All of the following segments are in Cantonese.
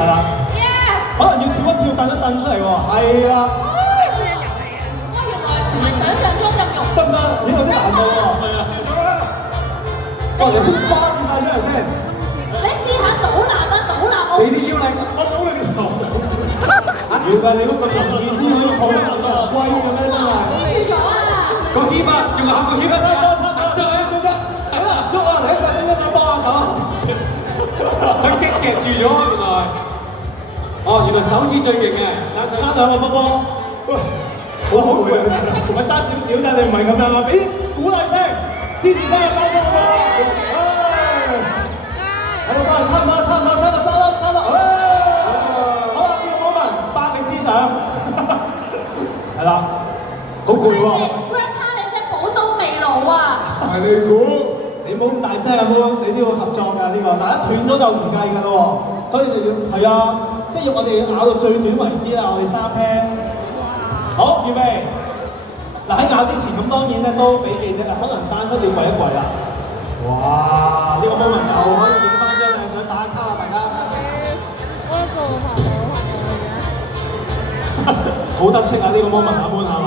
係啦，可能要跳一跳蹬一蹬出嚟喎，係啦。哇，原來唔係想象中咁容易。得唔得？咦，有啲難度喎。係啊。哇！你花變晒出嚟先。你試下倒立啊，倒立我。俾啲腰力，我倒你個頭。原來你嗰個長意思可以抱得咁貴嘅咩？真係。記住咗啊！個肩啊，用下個肩啊，差唔多，就係小姐。好啦，喐啊！你一齊應該幫下手。佢夾住咗原來。哦，原來手指最勁嘅，爭兩個波波。喂，好攰啊！咪爭少少啫，你唔係咁樣啊！俾鼓勵聲，支持聲，收聲好唔好？係咯，差唔多，揸啦！好啦，呢個 moment 百力之上，係啦，好攰喎。Grandpa 你真係寶刀未老啊！係你估？你冇咁大聲啊，冇，你都要合作㗎呢個，嗱一斷咗就唔計㗎咯喎，所以你要係啊，即係要我哋咬到最短為止啦，我哋3 pair。好，預備。嗱喺咬之前咁當然咧都俾記者啊，可能單身要跪一跪啦。哇！呢個 moment 又可以影翻張靚相打卡啊，大家。我一個學好得戚啊！呢個 moment 阿 Moon 係嘛？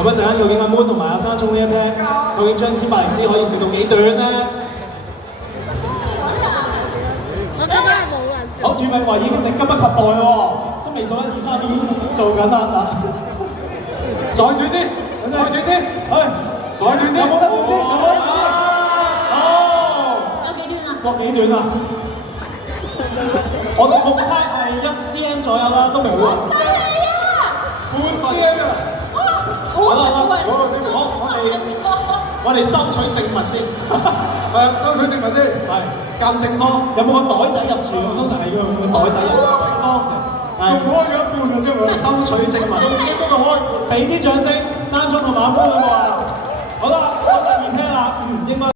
咁一陣間究竟阿 Moon 同埋阿山聰呢一 pair，究竟張千百靈芝可以食到幾短咧？我覺得係冇人做。好，預備話已經力急不及待喎，都未數1、2、3已經做緊啦嗱。再短啲，再短啲，去，再短啲，有冇得短啲？有冇得短啲？哦，有幾短啊？落幾短啊？我哋目測係1 cm 左右啦，都冇啊。犀利啊！半 cm 啊！我哋收取證物先，係啊，收取證物先，係鑑證科有冇個袋仔入住？通常係要用個袋仔入鑑證科，係開咗一半嘅啫喎，收取證物，幾鐘就開，俾啲掌聲，山聰同馬哥好冇？